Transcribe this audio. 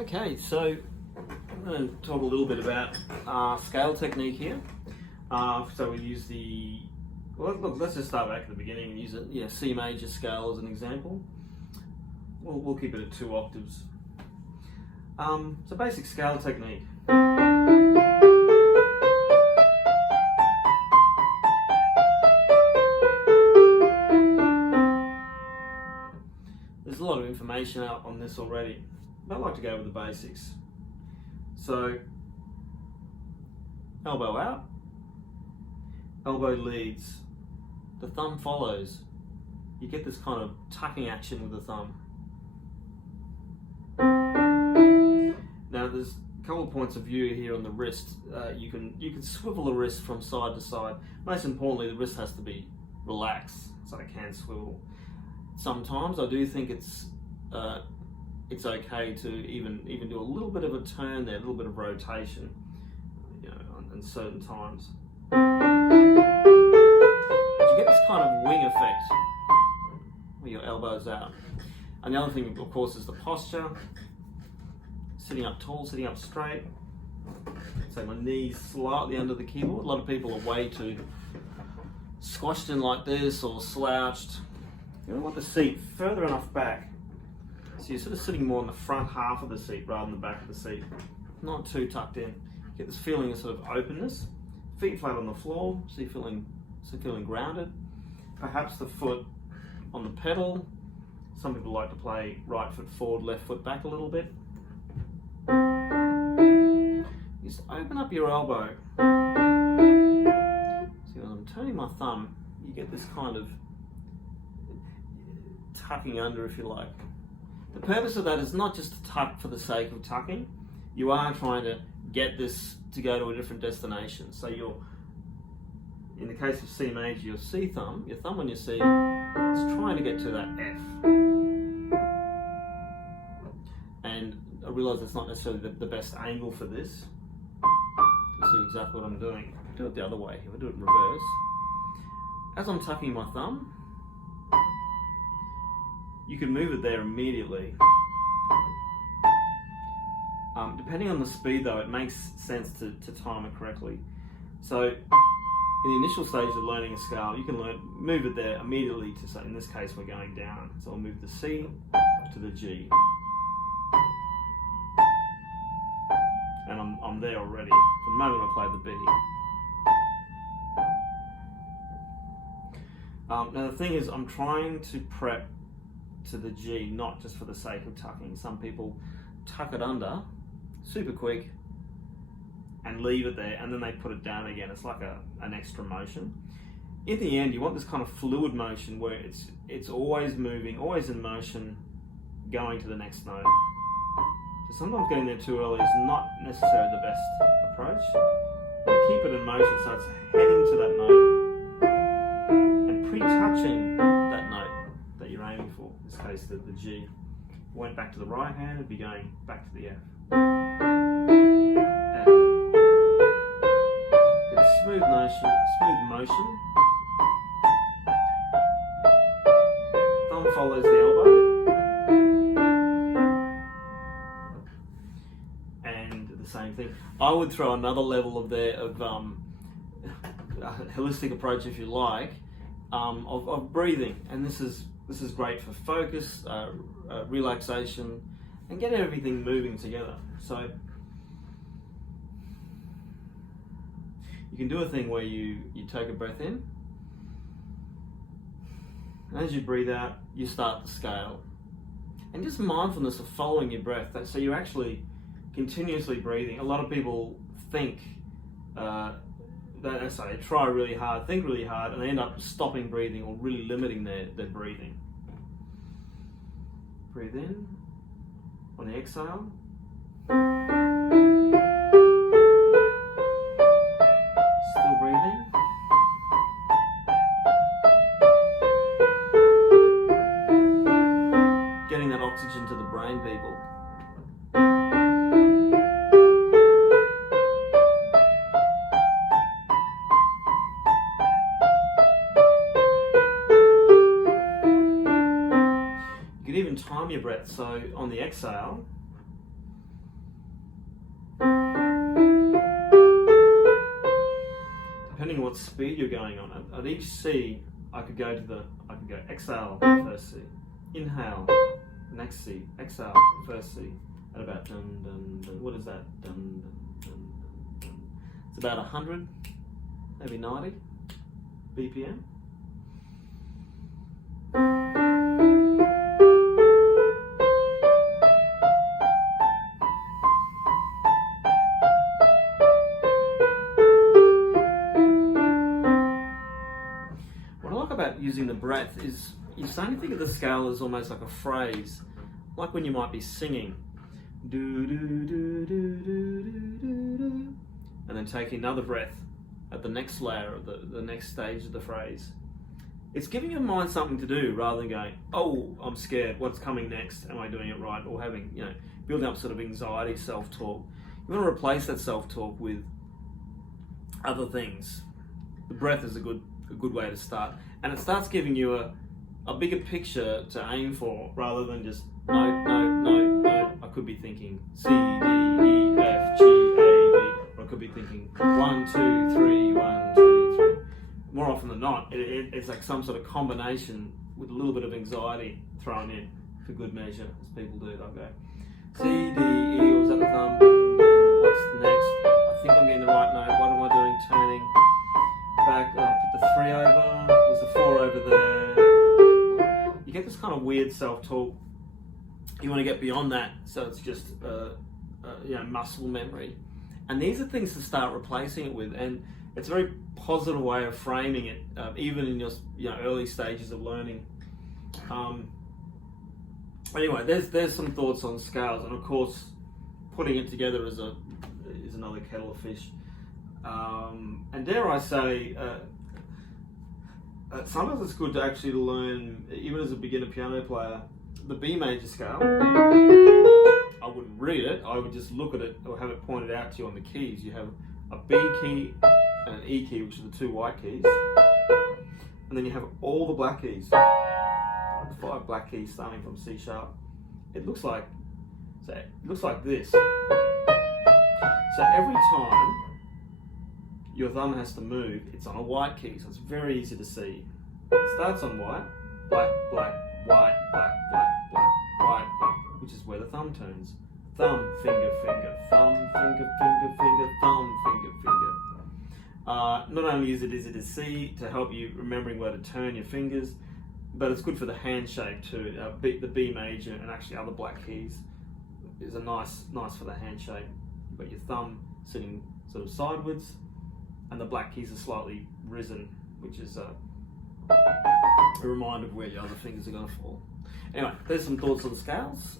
Okay, so I'm going to talk a little bit about scale technique here. So we use let's just start back at the beginning and use it. Yeah, C major scale as an example. We'll keep it at 2 octaves. So basic scale technique. There's a lot of information out on this already, but I like to go with the basics. So, elbow out, elbow leads, the thumb follows. You get this kind of tucking action with the thumb. Now there's a couple of points of view here on the wrist. You can swivel the wrist from side to side. Most importantly, the wrist has to be relaxed so it can swivel. Sometimes I do think it's okay to even do a little bit of a turn there, a little bit of rotation, in certain times. But you get this kind of wing effect with your elbows out. And the other thing, of course, is the posture. Sitting up tall, sitting up straight. So my knees slightly under the keyboard. A lot of people are way too squashed in like this or slouched. You want the seat further enough back, so you're sort of sitting more in the front half of the seat rather than the back of the seat. Not too tucked in. Get this feeling of sort of openness. Feet flat on the floor, so you're feeling grounded. Perhaps the foot on the pedal. Some people like to play right foot forward, left foot back a little bit. Just open up your elbow. See, when I'm turning my thumb, you get this kind of tucking under, if you like. The purpose of that is not just to tuck for the sake of tucking. You are trying to get this to go to a different destination. So in the case of C major, your C thumb, your thumb on your C, is trying to get to that F. And I realise it's not necessarily the best angle for this. To see exactly what I'm doing. I'll do it the other way. If I do it in reverse, as I'm tucking my thumb, you can move it there immediately. Depending on the speed though, it makes sense to time it correctly. So in the initial stage of learning a scale, you can move it there immediately to, say in this case we're going down. So I'll move the C to the G. And I'm there already. From the moment I play the B. Now the thing is, I'm trying to prep to the G, not just for the sake of tucking. Some people tuck it under super quick and leave it there, and then they put it down again. It's like an extra motion. In the end, you want this kind of fluid motion where it's always moving, always in motion, going to the next note. So sometimes getting there too early is not necessarily the best approach. But keep it in motion so it's heading to that note and pre-touching that note that you're aiming for. In this case, the G. Went back to the right hand, it'd be going back to the F. F. Get a smooth motion. Thumb follows the elbow. And the same thing. I would throw another level of a holistic approach, if you like, of breathing. And this is great for focus, relaxation, and get everything moving together. So you can do a thing where you take a breath in, and as you breathe out, you start the scale. And just mindfulness of following your breath. So you're actually continuously breathing. A lot of people think, they try really hard, think really hard, and they end up stopping breathing or really limiting their breathing. Breathe in on the exhale. Still breathing. Getting that oxygen to the brain, people. You can even time your breath. So on the exhale, depending on what speed you're going on. At each C, I could go exhale, first C, inhale, next C, exhale, first C, at about dun dun dun. What is that? Dun dun dun dun dun. It's about 100, maybe 90 BPM. What I like about using the breath is you're starting to think of the scale as almost like a phrase, like when you might be singing, do do do do do do do do, and then taking another breath at the next layer of the next stage of the phrase. It's giving your mind something to do rather than going, oh, I'm scared, what's coming next, am I doing it right, or having, building up sort of anxiety, self-talk. You want to replace that self-talk with other things. The breath is a good way to start, and it starts giving you a bigger picture to aim for rather than just no. I could be thinking C, D, E, F, G, A, B, or I could be thinking 1, 2, 3, 1, 2, 3. More often than not, it's like some sort of combination with a little bit of anxiety thrown in for good measure, as people do. They'll go C, D, E, or is that the thumb? What's next? I think I'm getting the right note. What am I doing? Turning back, put the 3 over. There's the 4 over there. You get this kind of weird self-talk. You want to get beyond that, so it's just muscle memory. And these are things to start replacing it with, and it's a very positive way of framing it, even in your early stages of learning. Anyway, there's some thoughts on scales, and of course, putting it together is another kettle of fish. And dare I say, sometimes it's good to actually learn, even as a beginner piano player, the B major scale. I wouldn't read it, I would just look at it or have it pointed out to you on the keys. You have a B key and an E key, which are the 2 white keys, and then you have all the black keys, 5 black keys starting from C sharp. It looks like this. So every time your thumb has to move, it's on a white key, so it's very easy to see. It starts on white, black, black, white, black, black, black, white, black, which is where the thumb turns. Thumb, finger, finger, thumb, finger, finger, finger, thumb, finger, finger. Not only is it easy to see to help you remembering where to turn your fingers, but it's good for the hand shape too. The B major and actually other black keys is a nice for the hand shape. You've got your thumb sitting sort of sideways, and the black keys are slightly risen, which is a reminder of where your other fingers are going to fall. Anyway, there's some thoughts on scales.